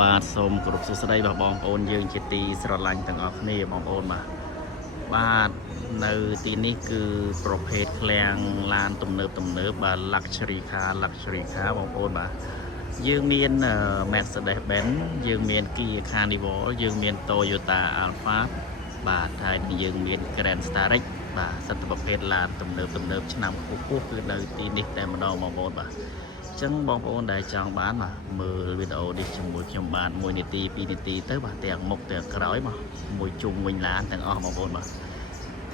បាទសូមគោរពសួស្តីបងប្អូនយើងជាទីស្រឡាញ់ទាំងអស់គ្នាបងប្អូនបាទនៅទីនេះគឺប្រភេទឃ្លាំងឡានទំនើបបាទ luxury car បងប្អូនបាទយើងមាន Mercedes Benz យើងមាន Kia Carnival យើងមាន Toyota Alphard បាទហើយយើងមាន Grand Starrex បាទសិទ្ធិប្រភេទឡានទំនើបឆ្នាំខ្ពស់គឺនៅទីនេះតែម្ដងបងប្អូនបាទចឹងបងប្អូនដែលចង់បានបាទមើលវីដេអូនេះជាមួយខ្ញុំបាន1នាទី2នាទីទៅបាទទាំងមុខទាំងក្រោយបាទមួយជុំវិញឡានទាំងអស់បងប្អូនបាទ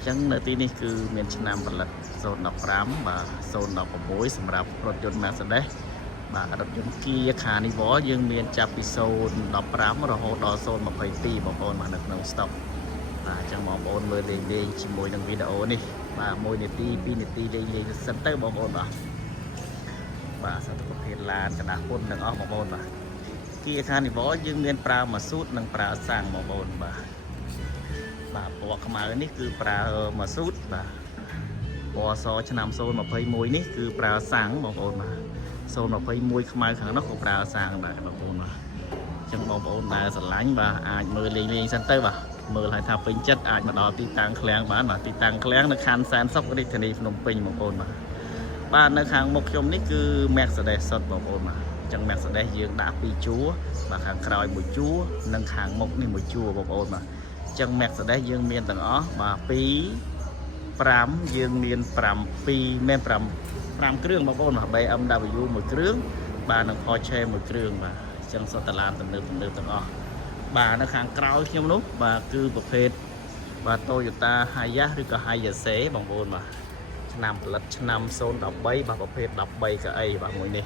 ចឹងនៅទីនេះគឺមានឆ្នាំផលិត015បាទ016សម្រាប់រថយន្ត Mercedes បាទរថយន្ត Kia Carnival យើងមានចាប់ពី015រហូតដល់022បងប្អូនបាទនៅក្នុង stock បាទចឹងបងប្អូនមើលលេងជាមួយនឹងវីដេអូនេះបាទ1នាទី2នាទីលេងសិនទៅបងប្អូនបាទសកម្មភាពឡានកណ្ដាស់ពុនទាំងអស់បងប្អូនបាទ Kia Carnival យើងមានប្រើម៉ាស៊ូតនិងប្រើសាំងបងប្អូនបាទពណ៌ខ្មៅនេះគឺប្រើម៉ាស៊ូតបាទពណ៌សឆ្នាំ021នេះគឺប្រើសាំងបងប្អូនបាទ021ខ្មៅខាងនោះក៏ប្រើសាំងដែរបងប្អូនបាទអញ្ចឹងបងប្អូនដែលស្រឡាញ់បាទអាចមើលលេងសិនទៅបាទមើលឲ្យថាពេញចិត្តអាចមកដល់ទីតាំងឃ្លាំងបានបាទទីតាំងឃ្លាំងនៅខណ្ឌសែនសុខរាជធានីភ្នំពេញបងប្អូនបាទនៅខាងមុខខ្ញុំនេះគឺ Mercedes សុទ្ធបងប្អូនបាទអញ្ចឹង Mercedes យើងដាក់2ជួរបាទខាងក្រោយ1ជួរនិងខាងមុខនេះ1ជួរបងប្អូនបាទអញ្ចឹង Mercedes យើងមានទាំងអស់បាទ2 5យើងមាន7មាន5គ្រឿងបងប្អូនបាទ BMW 1គ្រឿងបាទនិង Porsche 1គ្រឿងបាទអញ្ចឹងសុទ្ធតែឡានទំនើបទាំងអស់បាទនៅខាងក្រោយខ្ញុំនោះបាទគឺប្រភេទបាទ Toyota Hiace ឬក៏ Hiace បងប្អូនបាទឆ្នាំផលិតឆ្នាំ013បាទប្រភេទ13កៅអីបាទមួយនេះ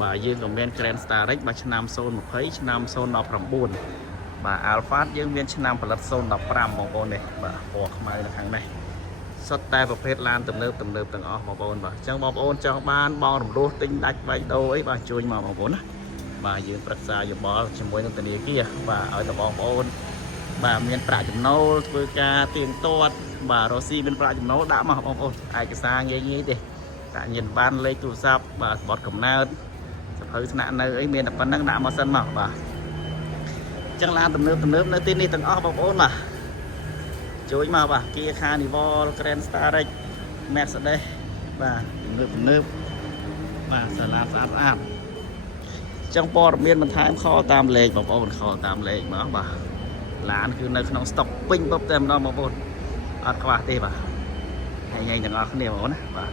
បាទយើងក៏មាន Grand Starrex បាទឆ្នាំ020ឆ្នាំ019បាទ Alphard យើងមានឆ្នាំផលិត015បងប្អូននេះបាទពណ៌ខ្មៅនៅខាងនេះសុទ្ធតែប្រភេទឡានទំនើបទាំងអស់បងប្អូនបាទអញ្ចឹងបងប្អូនចង់បានបងរំលោះទិញដាច់បែកដូរអីបាទជួយមកបងប្អូនណាបាទយើងប្រឹក្សាយោបល់ជាមួយនឹងធនាគារបាទឲ្យតែបងប្អូនបាទមានប្រាក់ចំណូលធ្វើការទៀងទាត់បាទរស់ស៊ីមានប្រាក់ចំណូលដាក់មកបងប្អូនឯកសារងាយទេដាក់ញៀនបានលេខទូរស័ព្ទបាទបទកំណើតសភៅស្នាក់នៅអីមានតែប៉ុណ្្នឹងដាក់មកសិនមកបាទអញ្ចឹងឡានទំនើបនៅទីនេះទាំងអស់បងប្អូនបាទជួយមកបាទ Kia Carnival Grand Starrex Mercedes បាទទំនើបបាទសាលាស្អាតចឹងព័ត៌មានបន្ថែមខលតាមលេខបងប្អូនខលតាមលេខមកបាទឡានគឺនៅក្នុង stock ពេញពឹបតែម្ដងបងប្អូនអត់ខ្វះទេបាទហើយទាំងអស់គ្នាបងប្អូនណាបាទ